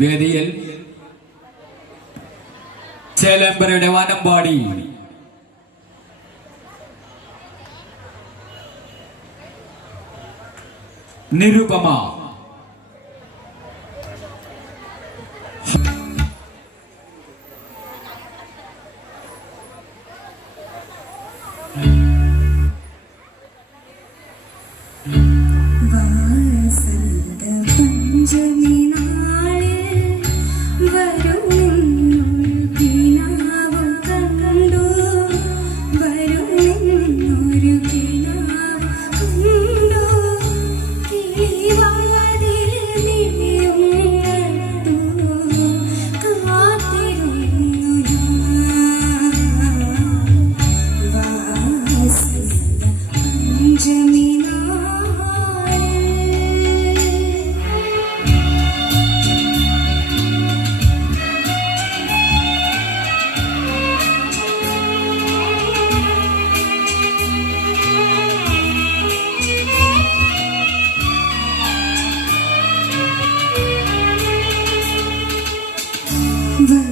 വേദിയിൽ ചേലമ്പരയുടെ വാനമ്പാടി. നിരുപമ. to me. The